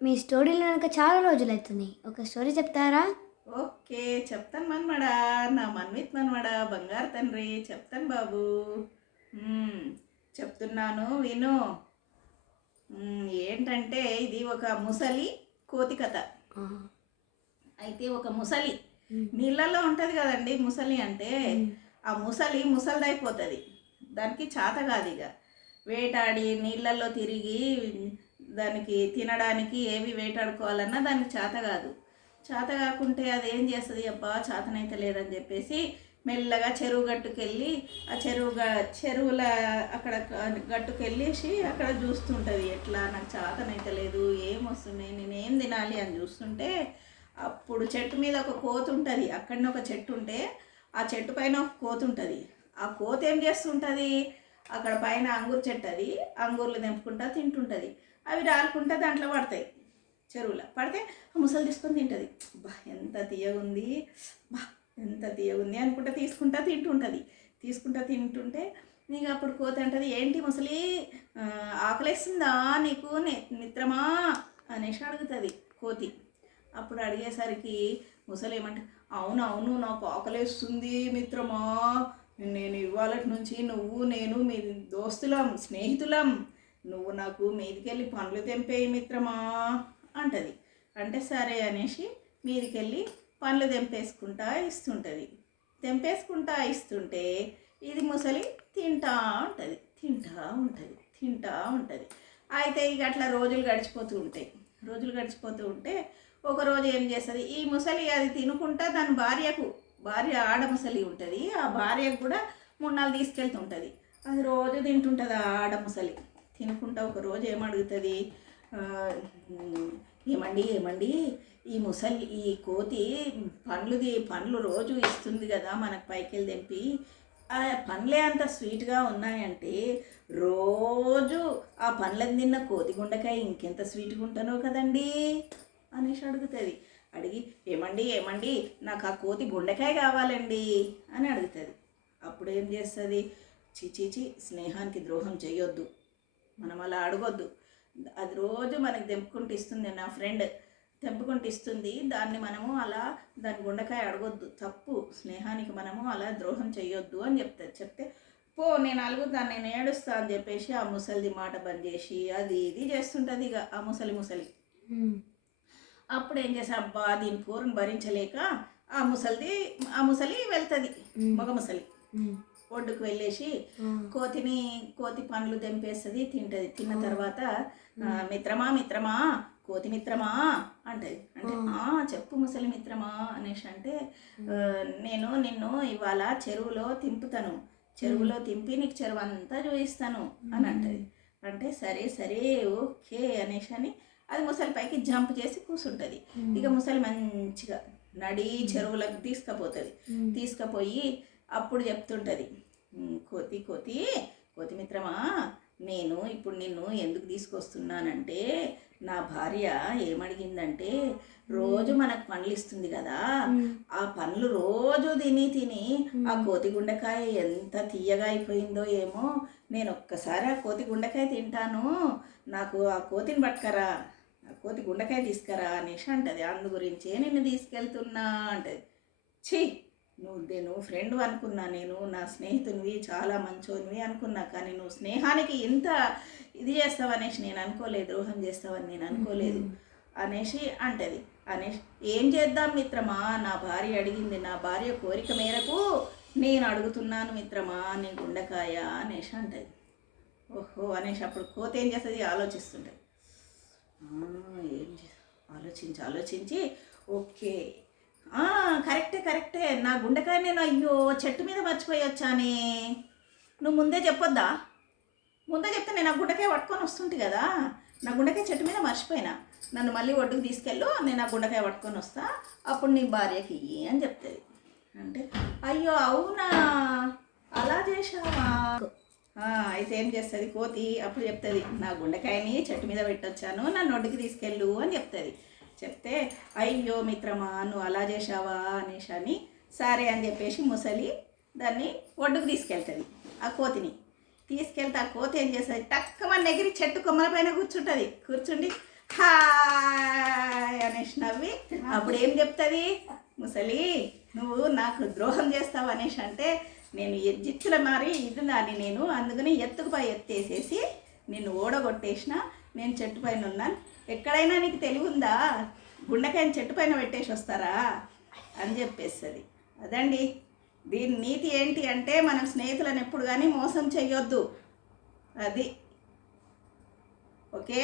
మీ స్టోరీలు వెనక చాలా రోజులవుతుంది. ఒక స్టోరీ చెప్తారా? ఓకే. చెప్తాను మన్మడా. నా మన్విత్ మన్మడా, బంగారు తండ్రి. చెప్తాను బాబు. హ్మ్. చెప్తున్నాను విను. ఏంటంటే ఇది ఒక ముసలి కోతి కథ. ఆ! అయితే ఒక ముసలి హ్మ్. నీళ్ళల్లో ఉంటుంది కదండి ముసలి అంటే. హ్మ్. ఆ ముసలి ముసలిదైపోతుంది. దానికి చేత కాదు ఇక. వేటాడి నీళ్ళల్లో తిరిగి దానికి తినడానికి ఏవి వేటాడుకోవాలన్నా దానికి చేత కాదు. చేత కాకుంటే అది ఏం చేస్తుంది, అబ్బా చేతనైతే లేదని చెప్పేసి మెల్లగా చెరువు గట్టుకెళ్ళి ఆ చెరువుల అక్కడ గట్టుకెళ్ళేసి అక్కడ చూస్తుంటుంది. ఎట్లా నాకు చేతనైతే లేదు, ఏం వస్తున్నాయి, నేనేం తినాలి అని చూస్తుంటే అప్పుడు చెట్టు మీద ఒక కోతి ఉంటుంది. అక్కడనే ఒక చెట్టు ఉంటే ఆ చెట్టు పైన ఒక కోతి ఉంటుంది. ఆ కోతి ఏం చేస్తుంటుంది, అక్కడ పైన అంగూరు చెట్టు, అది అంగూర్లు తెంపుకుంటా తింటుంటుంది. అవి రాలుకుంటా దాంట్లో పడతాయి. చెరువులో పడితే ఆ ముసలి తీసుకొని తింటుంది. బా ఎంత తీయగుంది, బా ఎంత తీయగుంది అనుకుంటా తీసుకుంటా తింటుంటుంది. తీసుకుంటా తింటుంటే నీకు అప్పుడు కోతి అంటది, ఏంటి ముసలి, ఆకలేస్తుందా నీకు మిత్రమా అనేసి అడుగుతుంది కోతి. అప్పుడు అడిగేసరికి ముసలి ఏమంటే, అవునవును నాకు ఆకలేస్తుంది మిత్రమా, నేను ఇవాళటి నుంచి నువ్వు నేను మీ దోస్తులం, స్నేహితులం, నువ్వు నాకు మీదికెళ్ళి పండ్లు తెంపేయి మిత్రమా అంటది. అంటే సరే అనేసి మీదికెళ్ళి పండ్లు తెంపేసుకుంటా ఇస్తుంటుంది. తెంపేసుకుంటా ఇస్తుంటే ఇది ముసలి తింటా ఉంటుంది, తింటా ఉంటుంది, తింటా ఉంటుంది. అయితే ఇక అట్లా రోజులు గడిచిపోతూ ఉంటాయి. రోజులు గడిచిపోతూ ఉంటే ఒకరోజు ఏం చేస్తుంది, ఈ ముసలి అది తినుకుంటా దాని భార్య ఆడ ముసలి ఉంటుంది, ఆ భార్యకు కూడా 3 4 తీసుకెళ్తుంటుంది. అది రోజు తింటుంటుంది ఆ ఆడ ముసలి. తినుకుంటా ఒకరోజు ఏమడుగుతుంది, ఏమండి ఏమండి, ఈ కోతి పండ్లు రోజు ఇస్తుంది కదా మనకు పైకెళ్ళి తెంపి, ఆ పండ్లే అంత స్వీట్గా ఉన్నాయంటే రోజు ఆ పండ్లను తిన్న కోతి గుండెకాయ ఇంకెంత స్వీట్గా ఉంటానో కదండి అనేసి అడుగుతుంది. అడిగి ఏమండి ఏమండి నాకు ఆ కోతి గుండెకాయ కావాలండి అని అడుగుతుంది. అప్పుడు ఏం చేస్తుంది, చీచీచి స్నేహానికి ద్రోహం చేయొద్దు, మనం అలా అడగొద్దు, అది రోజు మనకి తెంపుకుంటూ ఇస్తుంది, నా ఫ్రెండ్ తెంపుకుంటూ ఇస్తుంది, దాన్ని మనము అలా దాని గుండెకాయ అడగొద్దు, తప్పు, స్నేహానికి మనము అలా ద్రోహం చేయొద్దు అని చెప్తే పో నేను అలుగుతాను, నేను ఏడుస్తా అని చెప్పేసి ఆ ముసలిది మాట బంద్ చేసి అది ఇది చేస్తుంటుంది ఇక ఆ ముసలి. అప్పుడు ఏం చేసా, అబ్బా దీని పూరను భరించలేక ఆ ముసలి వెళ్తుంది, మగ ముసలి ఒడ్డుకు వెళ్ళేసి కోతి పండ్లు తెంపేస్తుంది, తింటుంది. తిన్న తర్వాత మిత్రమా కోతి మిత్రమా అంటది. అంటే చెప్పు ముసలి మిత్రమా అనేసి అంటే, నేను నిన్ను ఇవాళ చెరువులో తింపి నీకు చెరువు అంతా చూపిస్తాను అని అంటది. అంటే సరే సరే ఓకే అనేసి అని అది ముసలి పైకి జంప్ చేసి కూర్చుంటుంది. ఇక ముసలి మంచిగా నడి చెరువులకు తీసుకుపోయి అప్పుడు చెప్తుంటుంది, కోతి మిత్రమా, నేను ఇప్పుడు నిన్ను ఎందుకు తీసుకొస్తున్నానంటే, నా భార్య ఏమడిగిందంటే, రోజు మనకు పండ్లు ఇస్తుంది కదా, ఆ పండ్లు రోజు తిని ఆ కోతి గుండెకాయ ఎంత తీయగా అయిపోయిందో ఏమో, నేను ఒక్కసారి ఆ కోతి గుండెకాయ తింటాను, నాకు ఆ కోతిని పట్టుకరా, ఆ కోతి గుండెకాయ తీసుకురా అనేసి అంటది. అందు గురించే నిన్ను తీసుకెళ్తున్నా అంటది. ఛీ, నువ్వు ఫ్రెండ్ అనుకున్నా, నేను నా స్నేహితునివి, చాలా మంచోనివి అనుకున్నా, కానీ నువ్వు స్నేహానికి ఇంత ఇది చేస్తావనేసి నేను అనుకోలేదు, ద్రోహం చేస్తావని నేను అనుకోలేదు అనేసి అంటది. అనేసి ఏం చేద్దాం మిత్రమా, నా భార్య అడిగింది, నా భార్య కోరిక మేరకు నేను అడుగుతున్నాను మిత్రమా నీ గుండెకాయ అనేసి అంటది. ఓహో అనేసి అప్పుడు కోత ఏం చేస్తుంది, ఆలోచిస్తుంటుంది. ఆలోచించి ఓకే, కరెక్టే, నా గుండెకాయ నేను అయ్యో చెట్టు మీద మర్చిపోయి వచ్చానే, నువ్వు ముందే చెప్పొద్దా, ముందే చెప్తే నేను ఆ గుండెకాయ పట్టుకొని వస్తుంటే కదా, నా గుండెకాయ చెట్టు మీద మర్చిపోయినా, నన్ను మళ్ళీ ఒడ్డుకు తీసుకెళ్ళు, నేను ఆ గుండెకాయ పట్టుకొని వస్తా, అప్పుడు నీ భార్యకి ఇయ్యి అని చెప్తుంది. అంటే అయ్యో అవునా అలా చేశావా, అయితే ఏం చేస్తుంది కోతి, అప్పుడు చెప్తుంది, నా గుండెకాయని చెట్టు మీద పెట్టొచ్చాను, నన్ను ఒడ్డుకి తీసుకెళ్ళు అని చెప్తే అయ్యో మిత్రమా నువ్వు అలా చేశావా అనేసి అని సరే అని చెప్పేసి ముసలి దాన్ని ఒడ్డుకు తీసుకెళ్తుంది. ఆ కోతిని తీసుకెళ్తే ఆ కోతి ఏం చేస్తుంది, టక్కమని ఎగిరి చెట్టు కొమ్మల పైన కూర్చుండి హాయ్ అనేసి నవ్వి అప్పుడు ఏం చెప్తుంది, ముసలి నువ్వు నాకు ద్రోహం చేస్తావు అనేసి అంటే, నేను జిత్తుల మారి ఇది దాన్ని నేను అందుకని ఎత్తుకుపై ఎత్తేసేసి నిన్ను ఓడగొట్టేసిన, నేను చెట్టు పైన ఉన్నాను, ఎక్కడైనా నీకు తెలివి ఉందా, గుండెకాయని చెట్టు పైన పెట్టేసి వస్తారా అని చెప్పేస్తుంది. అదండి దీని నీతి ఏంటి అంటే, మనం స్నేహితులను ఎప్పుడు కానీ మోసం చెయ్యొద్దు. అది ఓకే.